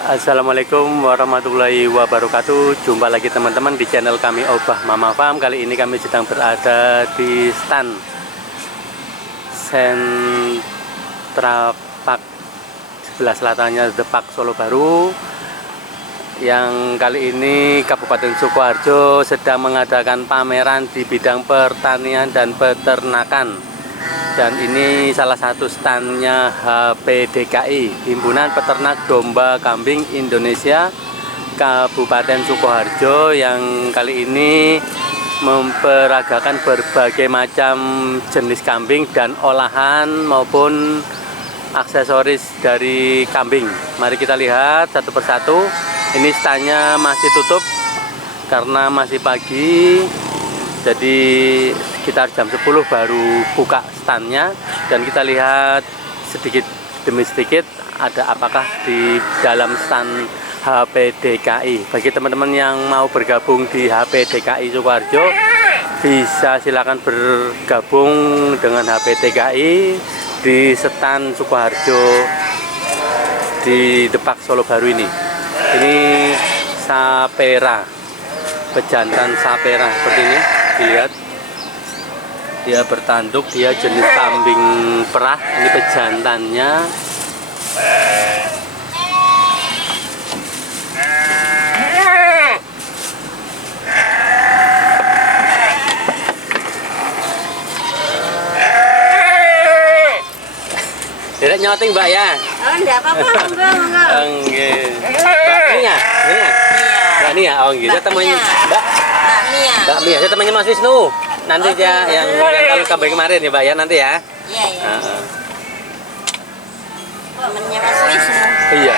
Assalamualaikum warahmatullahi wabarakatuh. Jumpa lagi teman-teman di channel kami Obah Mama Farm. Kali ini kami sedang berada di stand Sentra Park sebelah selatannya The Park Solo Baru. Yang kali ini Kabupaten Sukoharjo sedang mengadakan pameran di bidang pertanian dan peternakan. Dan ini salah satu standnya HPDKI, Himpunan Peternak Domba Kambing Indonesia Kabupaten Sukoharjo, yang kali ini memperagakan berbagai macam jenis kambing dan olahan maupun aksesoris dari kambing. Mari kita lihat satu persatu. Ini standnya masih tutup karena masih pagi, jadi sekitar jam 10 baru buka standnya, dan kita lihat sedikit demi sedikit ada apakah di dalam stand HPDKI. Bagi teman-teman yang mau bergabung di HPDKI Sukoharjo, bisa silakan bergabung dengan HPDKI di stand Sukoharjo di The Park Solo Baru ini. Ini sapera, pejantan sapera seperti ini. Lihat, dia bertanduk, dia jenis kambing perah. Ini pejantannya. Tidak nyoting Mbak ya? Oh, enggak apa-apa, enggak. Enggak. Mbak Mia, ini ya? Mbak Nia, oh gitu. Temannya Mbak Mia. Mbak Mia, saya temannya Mas Wisnu. Nanti ya yang kalau kambing kemarin ya Mbak ya, nanti ya. Iya, iya. Temennya Mas Wisnu. Iya.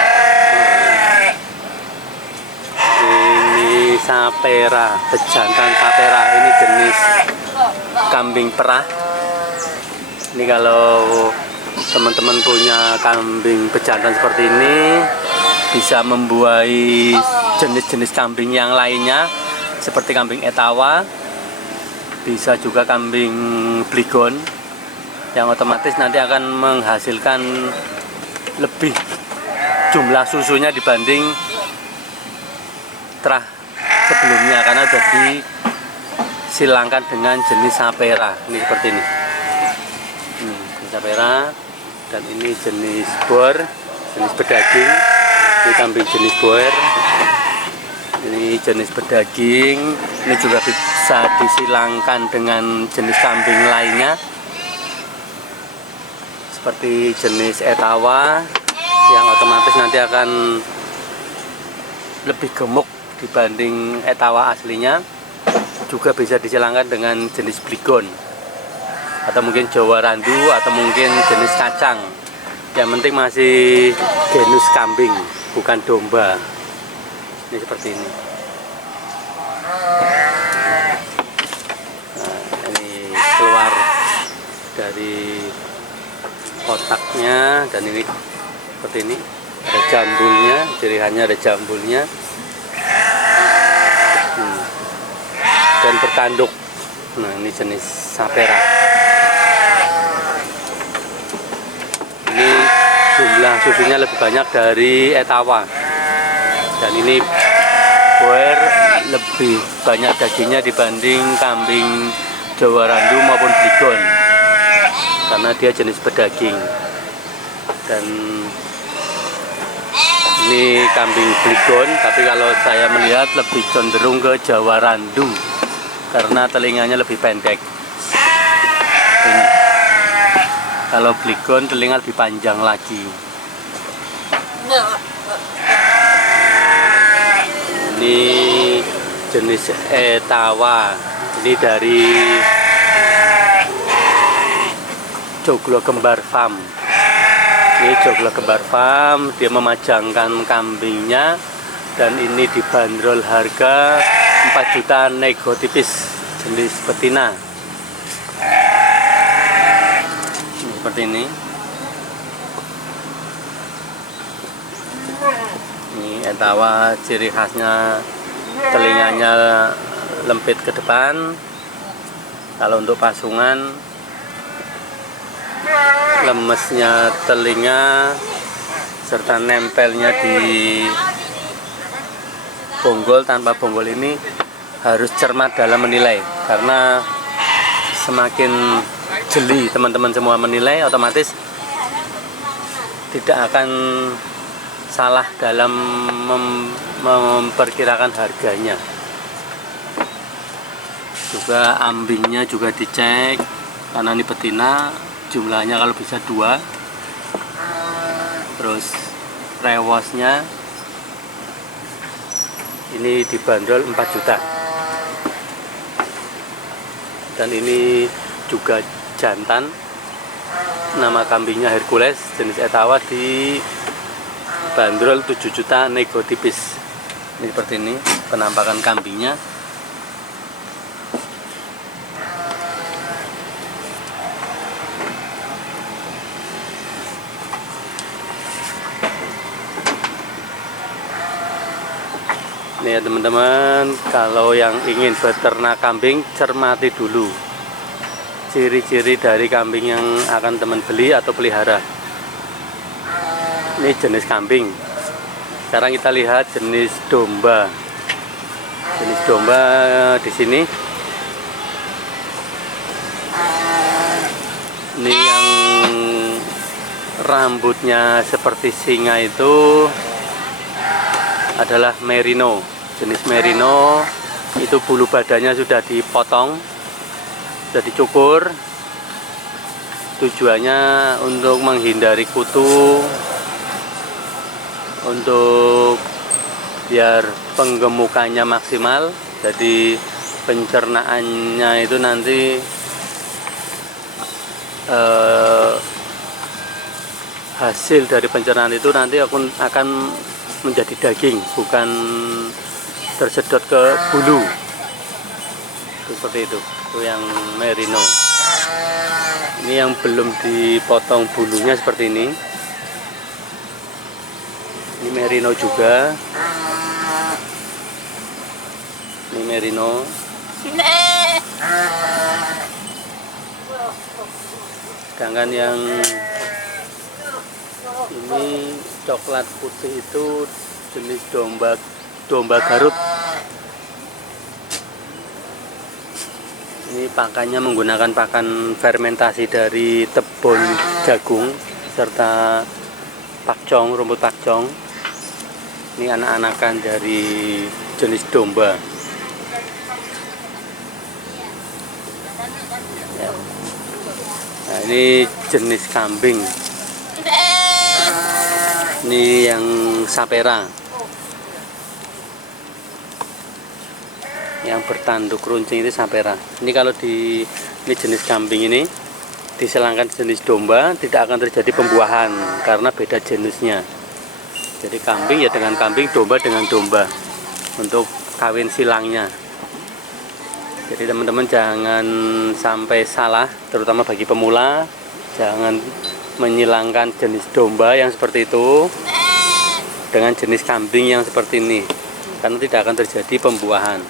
Ini sapera, pejantan sapera. Ini jenis kambing perah. Ini kalau teman-teman punya kambing pejantan seperti ini, bisa membuai jenis-jenis kambing yang lainnya seperti kambing etawa, bisa juga kambing bligon, yang otomatis nanti akan menghasilkan lebih jumlah susunya dibanding terah sebelumnya, karena sudah disilangkan dengan jenis sapera. Ini seperti ini. Sapera, dan ini jenis boer, jenis bedaging. Ini kambing jenis boer, ini jenis bedaging. Ini juga bisa disilangkan dengan jenis kambing lainnya seperti jenis etawa, yang otomatis nanti akan lebih gemuk dibanding etawa aslinya. Juga bisa disilangkan dengan jenis bligon, atau mungkin Jawa Randu, atau mungkin jenis kacang. Yang penting masih genus kambing, bukan domba. Ini seperti ini. Nah, ini keluar dari kotaknya, dan ini seperti ini. Ada jambulnya, cirihannya ada jambulnya. Dan bertanduk. Nah, ini jenis sapera. Ini jumlah susunya lebih banyak dari etawa, dan ini boer lebih banyak dagingnya dibanding kambing Jawa Randu maupun bligon, karena dia jenis bedaging. Dan ini kambing bligon, tapi kalau saya melihat lebih cenderung ke Jawa Randu karena telinganya lebih pendek. Ini. Kalau bligon telinga lebih panjang lagi. Ini jenis etawa. Ini dari Joglo Kembar Farm. Ini Joglo Kembar Farm, dia memajangkan kambingnya, dan ini dibanderol harga 4 juta nego tipis, jenis betina. Seperti ini. Ini etawa, ciri khasnya telinganya lempit ke depan. Kalau untuk pasungan, lemesnya telinga serta nempelnya di bonggol tanpa bonggol ini harus cermat dalam menilai, karena semakin jeli teman-teman semua menilai, otomatis tidak akan salah dalam memperkirakan harganya. Juga ambingnya juga dicek, karena ini betina, jumlahnya kalau bisa 2. Terus rewosnya ini dibanderol 4 juta. Dan ini juga jantan, nama kambingnya Hercules jenis Etawa, di bandrol 7 juta nego tipis. Ini seperti ini penampakan kambingnya. Nih ya teman-teman, kalau yang ingin beternak kambing, cermati dulu ciri-ciri dari kambing yang akan teman beli atau pelihara. Ini jenis kambing. Sekarang kita lihat jenis domba. Jenis domba di sini. Ini yang rambutnya seperti singa itu adalah merino. Jenis merino itu bulu badannya sudah dipotong, sudah dicukur. Tujuannya untuk menghindari kutu, untuk biar penggemukannya maksimal. Jadi pencernaannya itu nanti hasil dari pencernaan itu nanti akan menjadi daging, bukan tersedot ke bulu. Seperti itu yang merino. Ini yang belum dipotong bulunya seperti ini. Ini merino juga. Ini merino. Sedangkan yang ini coklat putih itu jenis domba Garut. Ini pakannya menggunakan pakan fermentasi dari tebon jagung serta pakcong, rumput pakcong. Ini anak-anakan dari jenis domba. Ya. Nah, ini jenis kambing. Ini yang sapera, yang bertanduk runcing itu sapera. Ini kalau ini jenis kambing ini diselangkan jenis domba, tidak akan terjadi pembuahan karena beda jenisnya. Jadi kambing ya dengan kambing, domba dengan domba untuk kawin silangnya. Jadi teman-teman jangan sampai salah, terutama bagi pemula, jangan menyilangkan jenis domba yang seperti itu dengan jenis kambing yang seperti ini, karena tidak akan terjadi pembuahan.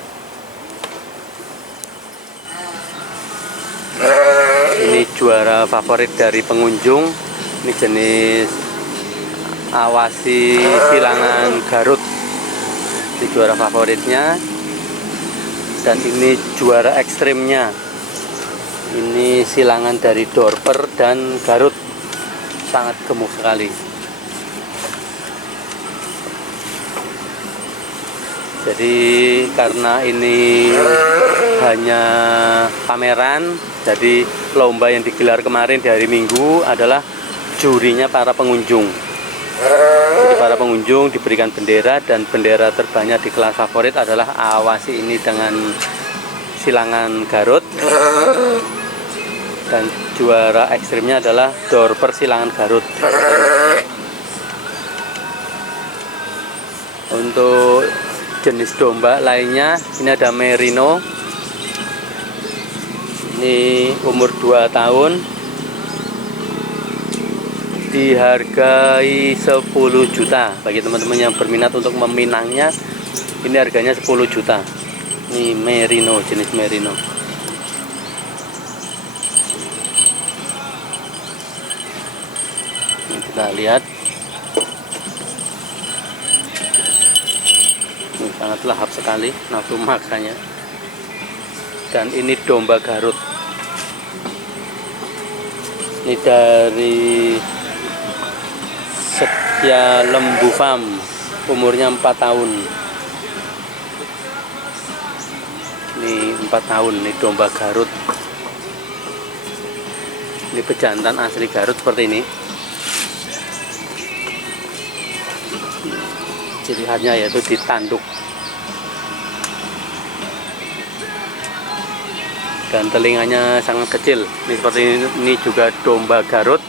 Ini juara favorit dari pengunjung. Ini jenis awasi silangan Garut, ini juara favoritnya. Dan ini juara ekstrimnya, ini silangan dari Dorper dan Garut, sangat gemuk sekali. Jadi karena ini hanya pameran, jadi lomba yang digelar kemarin di hari Minggu adalah jurinya para pengunjung. Jadi para pengunjung diberikan bendera, dan bendera terbanyak di kelas favorit adalah awasi ini dengan silangan Garut, dan juara ekstrimnya adalah Dorper silangan Garut. Untuk jenis domba lainnya, ini ada merino. Ini umur 2 tahun, dihargai 10 juta. Bagi teman-teman yang berminat untuk meminangnya, ini harganya 10 juta. Ini merino, jenis merino. Kita lihat sangat lahap sekali nafsu makannya. Dan ini domba Garut, ini dari Setia Lembu Farm, umurnya 4 tahun. Ini 4 tahun, ini domba Garut. Ini pejantan asli Garut seperti ini. Ciri khasnya yaitu ditanduk. Dan telinganya sangat kecil. Ini seperti ini juga domba Garut.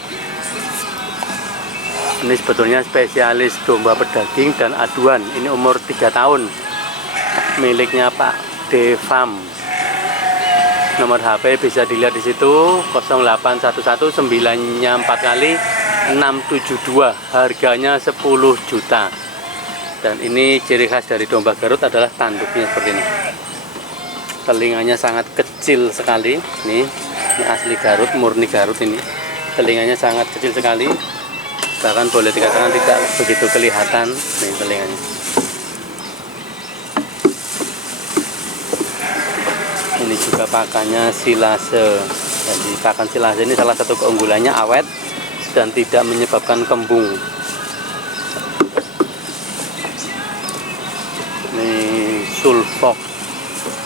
Ini sebetulnya spesialis domba pedaging dan aduan. Ini umur 3 tahun. Miliknya Pak D Farm. Nomor HP bisa dilihat di situ, 0811 9-nya 4 kali 672. Harganya 10 juta. Dan ini ciri khas dari domba Garut adalah tanduknya seperti ini. Telinganya sangat kecil sekali. Ini asli Garut, murni Garut ini. Telinganya sangat kecil sekali. Bahkan boleh dikatakan tidak begitu kelihatan. Nih telinganya. Ini juga pakannya silase. Jadi pakan silase ini salah satu keunggulannya awet dan tidak menyebabkan kembung. Ini sulfok,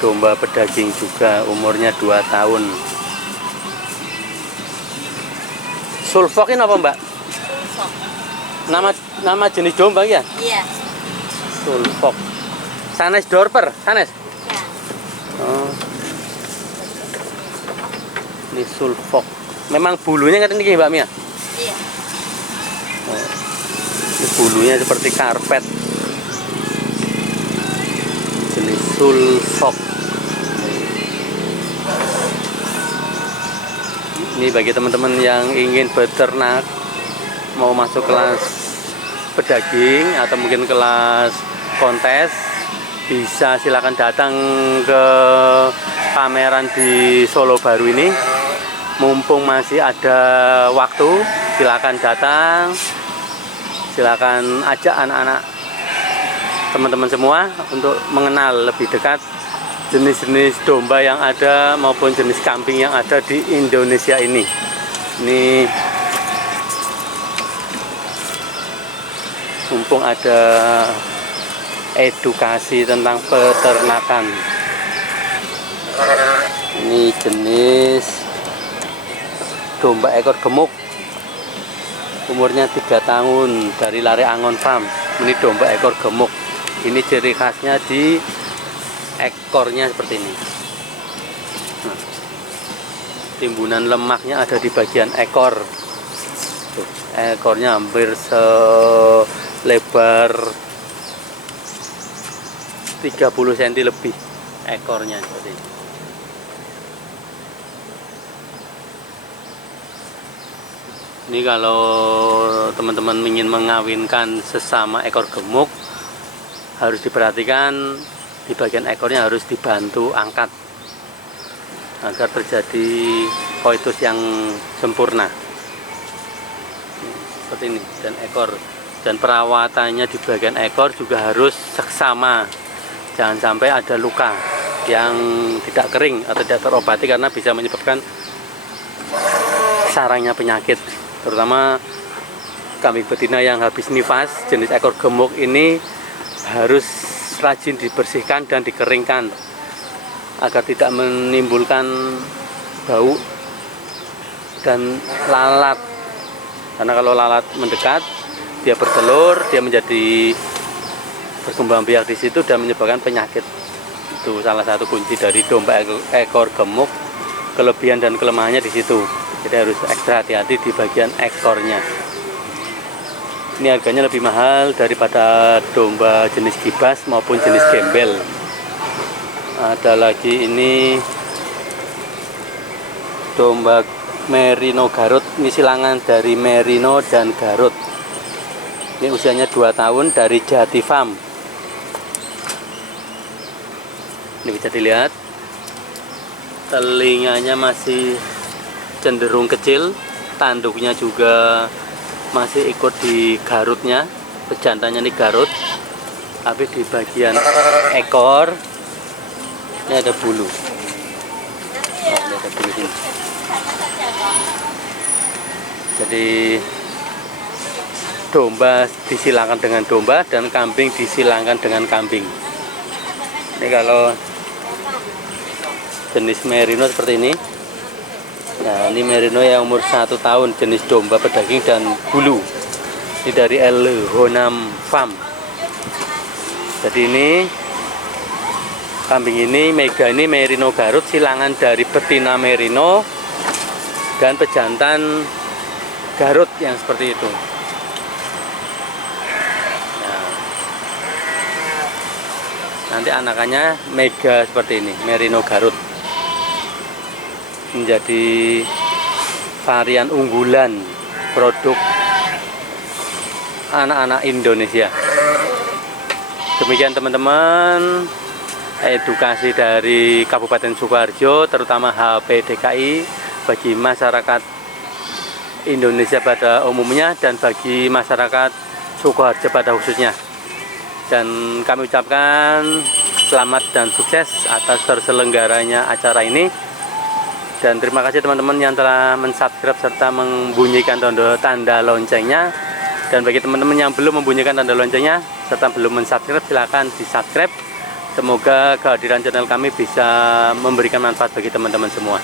domba pedaging juga, umurnya 2 tahun. Sulfok ini apa, Mbak? Nama jenis domba ya? Iya. Sulfok. Sanes Dorper, sanes. Ya. Oh. Ini sulfok. Memang bulunya kan ini Mbak Mia? Iya. Oh. Ini bulunya seperti karpet. Jenis sulfok. Ini bagi teman-teman yang ingin beternak, mau masuk kelas pedaging atau mungkin kelas kontes, bisa silakan datang ke pameran di Solo Baru ini. Mumpung masih ada waktu, silakan datang, silakan ajak anak-anak teman-teman semua untuk mengenal lebih dekat jenis-jenis domba yang ada maupun jenis kambing yang ada di Indonesia ini. Ini mumpung ada edukasi tentang peternakan. Ini jenis domba ekor gemuk, umurnya 3 tahun, dari Lare Angon Farm. Ini domba ekor gemuk. Ini ciri khasnya di ekornya seperti ini. Nah, timbunan lemaknya ada di bagian ekor. Tuh, ekornya hampir selebar 30 cm lebih ekornya seperti ini. Ini kalau teman-teman ingin mengawinkan sesama ekor gemuk, harus diperhatikan di bagian ekornya harus dibantu angkat agar terjadi koitus yang sempurna. Seperti ini. Dan perawatannya di bagian ekor juga harus seksama. Jangan sampai ada luka yang tidak kering atau tidak terobati karena bisa menyebabkan sarangnya penyakit. Terutama kambing betina yang habis nifas jenis ekor gemuk ini harus rajin dibersihkan dan dikeringkan agar tidak menimbulkan bau dan lalat. Karena kalau lalat mendekat, dia bertelur, dia menjadi berkembang biak di situ dan menyebabkan penyakit. Itu salah satu kunci dari domba ekor gemuk. Kelebihan dan kelemahannya di situ. Jadi harus ekstra hati-hati di bagian ekornya. Ini harganya lebih mahal daripada domba jenis kibas maupun jenis gembel. Ada lagi ini domba Merino Garut. Ini silangan dari Merino dan Garut. Ini usianya 2 tahun dari Jati Farm. Ini bisa dilihat. Telinganya masih cenderung kecil. Tanduknya juga masih ikut di Garutnya, pejantannya ini Garut. Tapi di bagian ekor ini ada bulu. Oh, ini ada bulu ini. Jadi domba disilangkan dengan domba dan kambing disilangkan dengan kambing. Ini kalau jenis merino seperti ini. Nah, ini merino yang umur 1 tahun, jenis domba pedaging dan bulu. Ini dari El Honam Farm. Jadi ini kambing ini, Mega ini merino Garut, silangan dari betina merino dan pejantan Garut yang seperti itu. Nah, nanti anakannya Mega seperti ini, merino Garut. Menjadi varian unggulan produk anak-anak Indonesia. Demikian teman-teman, edukasi dari Kabupaten Sukoharjo, terutama HPDKI bagi masyarakat Indonesia pada umumnya dan bagi masyarakat Sukoharjo pada khususnya. Dan kami ucapkan selamat dan sukses atas terselenggaranya acara ini. Dan terima kasih teman-teman yang telah mensubscribe serta membunyikan tanda loncengnya. Dan bagi teman-teman yang belum membunyikan tanda loncengnya serta belum mensubscribe, silahkan di-subscribe. Semoga kehadiran channel kami bisa memberikan manfaat bagi teman-teman semua.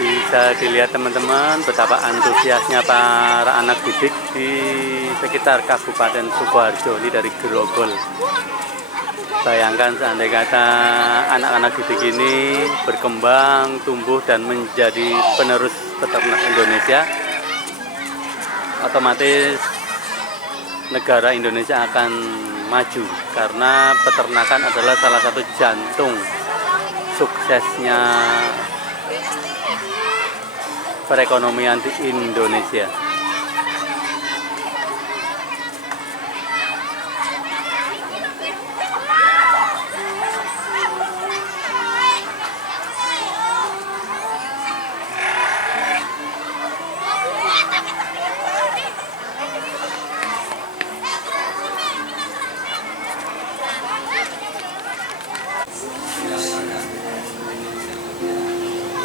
Bisa dilihat teman-teman betapa antusiasnya para anak didik di sekitar Kabupaten Sukoharjo. Ini dari Grogol. Bayangkan seandainya kata anak-anak didik ini berkembang, tumbuh dan menjadi penerus peternak Indonesia, otomatis negara Indonesia akan maju karena peternakan adalah salah satu jantung suksesnya perekonomian di Indonesia.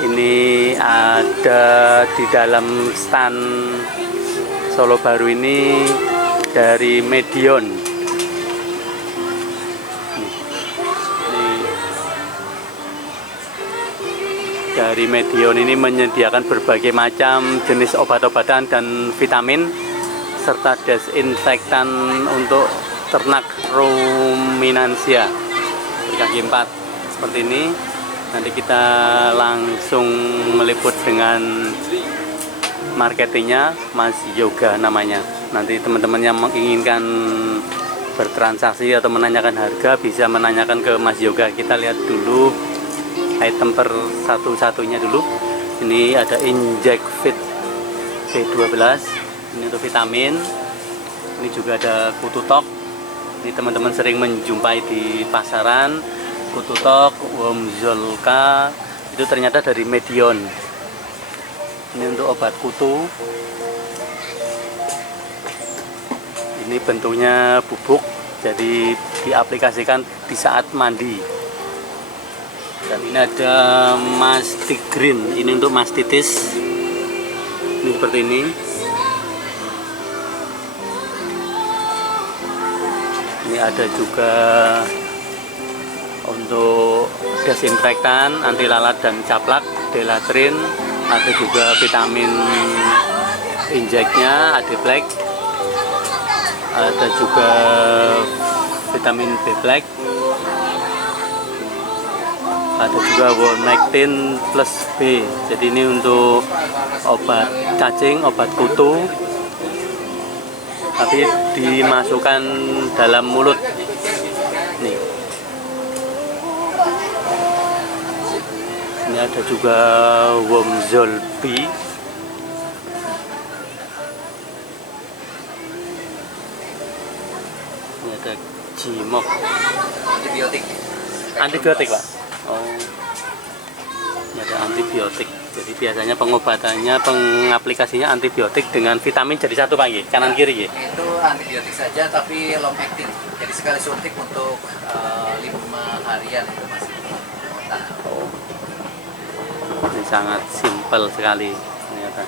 Ini ada di dalam stand Solo Baru ini dari Medion. Dari Medion ini menyediakan berbagai macam jenis obat-obatan dan vitamin serta desinfektan untuk ternak ruminansia berkaki 4 seperti ini. Nanti kita langsung meliput dengan marketingnya, Mas Yoga namanya. Nanti teman-teman yang menginginkan bertransaksi atau menanyakan harga bisa menanyakan ke Mas Yoga. Kita lihat dulu item per satu-satunya dulu. Ini ada Inject Fit B12, ini untuk vitamin. Ini juga ada Kututok. Ini teman-teman sering menjumpai di pasaran. Kututok, Womzolka itu ternyata dari Medion. Ini untuk obat kutu. Ini bentuknya bubuk, jadi diaplikasikan di saat mandi. Dan ini ada Mastigrin, ini untuk mastitis. Ini seperti ini. Ini ada juga untuk desinfektan, anti lalat dan caplak, Delatrin. Ada juga vitamin injeknya, Adeblack. Ada juga vitamin B Black. Ada juga Wonectin plus B. Jadi ini untuk obat cacing, obat kutu, tapi dimasukkan dalam mulut. Nih. Ini ada juga Womzolpi. Ini ada Jimok. Antibiotik, Pak. Oh. Ini ada antibiotik. Jadi biasanya pengobatannya, pengaplikasinya antibiotik dengan vitamin jadi satu Pak nggih, kanan kiri nggih. Itu antibiotik saja tapi long acting. Jadi sekali suntik untuk 5 harian itu Mas. Nah, Oh. Ini sangat simpel sekali ternyata.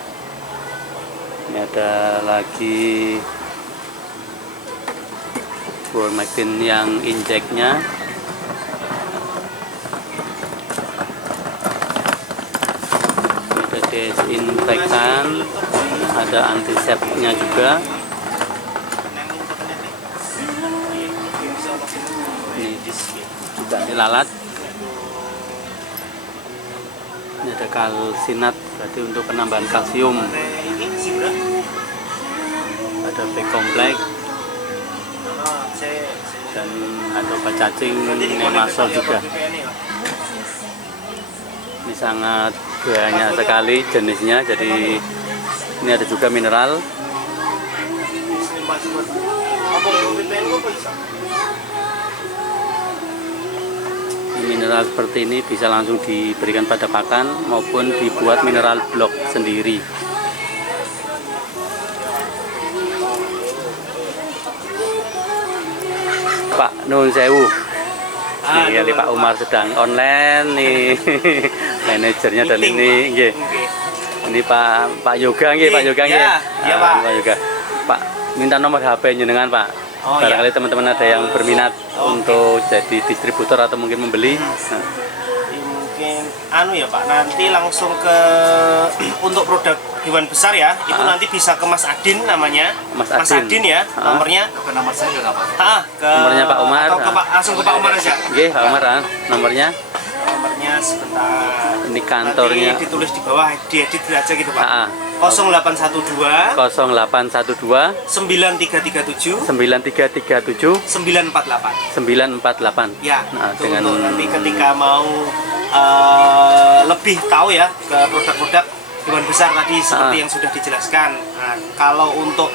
Ini ada lagi Ivermectin yang injeknya. Ada desinfektan, ada antiseptiknya juga. Ini juga dilalat. Ini ada kalsinat, berarti untuk penambahan kalsium. Ada B-kompleks dan ada obat cacing, nemasol juga. Ini sangat banyak sekali jenisnya, jadi ini ada juga mineral. Mineral seperti ini bisa langsung diberikan pada pakan maupun dibuat mineral blok sendiri. Pak Nun Sewu. Nih, Pak Umar sedang online nih. Manajernya dan ini nggih. Ini Pak Yoga nggih, Pak Yoga nggih. Iya, Pak. Pak Yoga. Pak, minta nomor HP jenengan, Pak. Oh, Barangkali iya. teman-teman ada yang berminat untuk jadi distributor atau mungkin membeli. Nah, Mungkin anu ya Pak, nanti langsung ke untuk produk hewan besar ya, itu nanti bisa ke Mas Adin namanya. Mas Mas Adin. Adin ya, nomornya. ke nomor saya juga Pak. Ke Nomornya Pak Umar. Atau ke Pak, langsung ke Pak Umar aja. nggih, Pak Umar, nomornya Nomornya sebentar. ini kantornya. Nanti ditulis di bawah, diedit aja gitu Pak. Ah, 0812 0812 9337 9337 948. 948. Ya, Nah, itu dengan untuk nanti ketika mau lebih tahu ya ke produk-produk hewan besar tadi seperti yang sudah dijelaskan. Nah, kalau untuk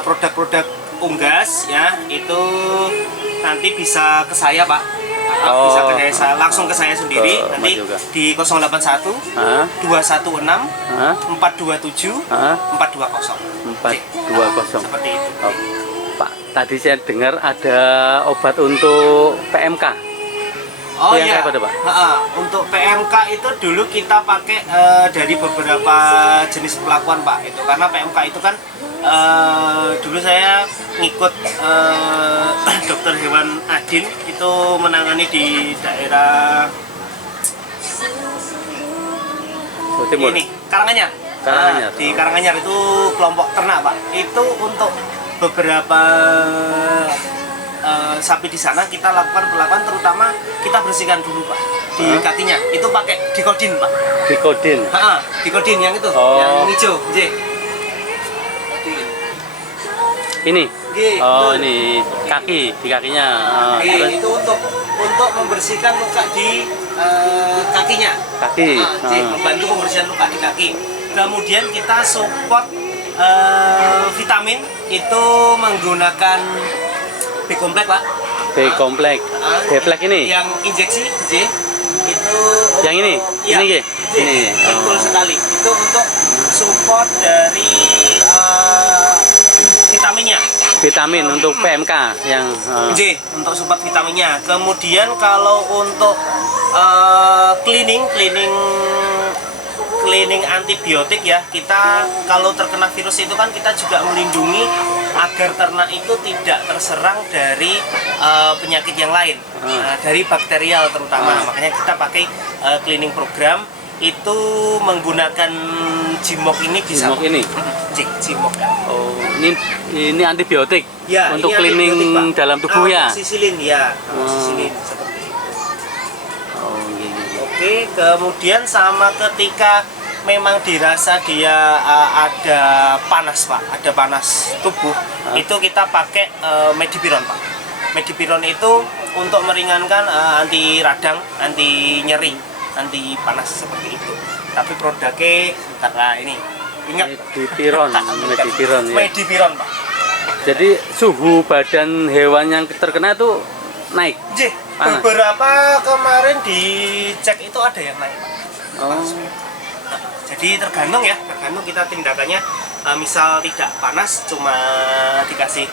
produk-produk unggas ya itu nanti bisa ke saya Pak. Bisa ke saya langsung ke saya sendiri Ke nanti Mas Yoga. di 081 Ah, 216 ah, 427 ah, 420. 420. Seperti itu. Oh, Pak, tadi saya dengar ada obat untuk PMK. Oh Yang iya, kayak apa tuh, Pak? Untuk PMK itu dulu kita pakai dari beberapa jenis perlakuan Pak. Itu karena PMK itu kan dulu saya ngikut dokter hewan Adin itu menangani di daerah Jawa Timur. ini Karanganyar. Karanganyar. Di Karanganyar itu kelompok ternak Pak. Itu untuk beberapa sapi di sana kita lakukan perlakuan, terutama kita bersihkan dulu Pak di kakinya. Itu pakai dikodin Pak. Dikodin. Dikodin yang itu, Oh. yang hijau. Ini. Nggih, Oh, betul. ini kaki, di kakinya. Oke, Terus itu untuk membersihkan luka di kakinya. kaki. Membantu pembersihan luka di kaki. Kemudian kita support vitamin itu menggunakan B-kompleks Pak. B-kompleks. B-kompleks ini. Yang injeksi J itu Yang ini? Iya, Ini, nggih? J. Ini. Betul sekali. Itu untuk support dari vitaminnya. Vitamin untuk PMK yang J untuk support vitaminnya. Kemudian kalau untuk cleaning antibiotik ya, kita kalau terkena virus itu kan kita juga melindungi agar ternak itu tidak terserang dari penyakit yang lain, dari bakterial terutama. Makanya kita pakai cleaning program itu menggunakan Jimok ini bisa. Jimok ini. Jimok ya. Oh, ini antibiotik Ya, untuk ini cleaning antibiotik, Pak. dalam tubuh ya. Amoxicillin ya, amoxicillin seperti itu. Oh, iya. Oke, kemudian sama ketika memang dirasa dia ada panas Pak, ada panas tubuh, itu kita pakai Medipiron Pak. Medipiron itu untuk meringankan anti radang, anti nyeri, anti panas seperti itu. Tapi produknya karena ini ingat Medipiron, Medipiron ya. Medipiron Pak. Jadi suhu badan hewan yang terkena itu naik. J, Panas. beberapa kemarin dicek itu ada yang naik Pak. panas memang. Jadi tergantung ya, tergantung kita tindakannya. Misal tidak panas, cuma dikasih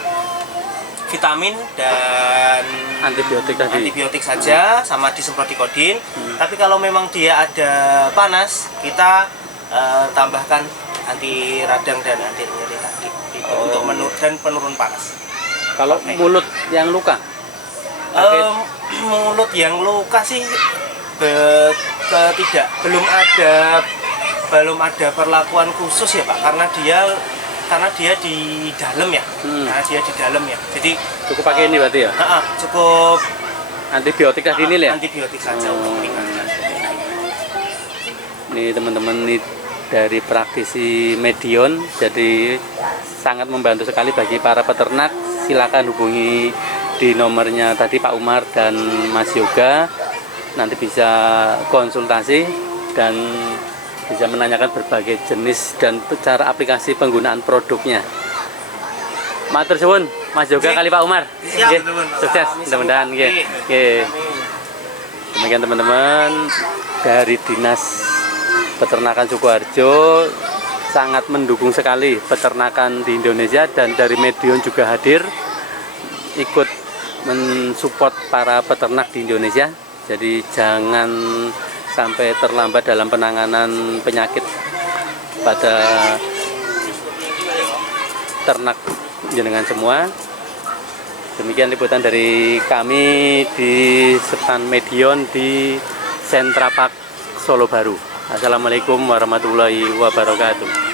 vitamin dan antibiotik saja sama disemprot dikodin. Tapi kalau memang dia ada panas, kita tambahkan anti radang dan anti nyeri tadi itu untuk penurun panas. Kalau mulut yang luka? Mulut yang luka sih belum ada perlakuan khusus ya Pak, karena dia di dalam ya. Jadi Cukup pakai ini berarti ya? cukup Antibiotik tadi ini ya? antibiotik saja untuk meningkatkan. Ini teman-teman ini dari praktisi Medion, jadi sangat membantu sekali bagi para peternak. Silakan hubungi di nomornya tadi Pak Umar dan Mas Yoga, nanti bisa konsultasi dan bisa menanyakan berbagai jenis dan cara aplikasi penggunaan produknya. Matur suwun Mas Yoga kali Pak Umar. Siap, Nggih, teman-teman. sukses mudah-mudahan nggih. Nggih. Demikian teman-teman dari Dinas Peternakan Sukoharjo, sangat mendukung sekali peternakan di Indonesia, dan dari Medion juga hadir ikut mensupport para peternak di Indonesia. Jadi jangan sampai terlambat dalam penanganan penyakit pada ternak jenengan semua. Demikian liputan dari kami di stand Medion di Sentra Park Solo Baru. Assalamualaikum warahmatullahi wabarakatuh.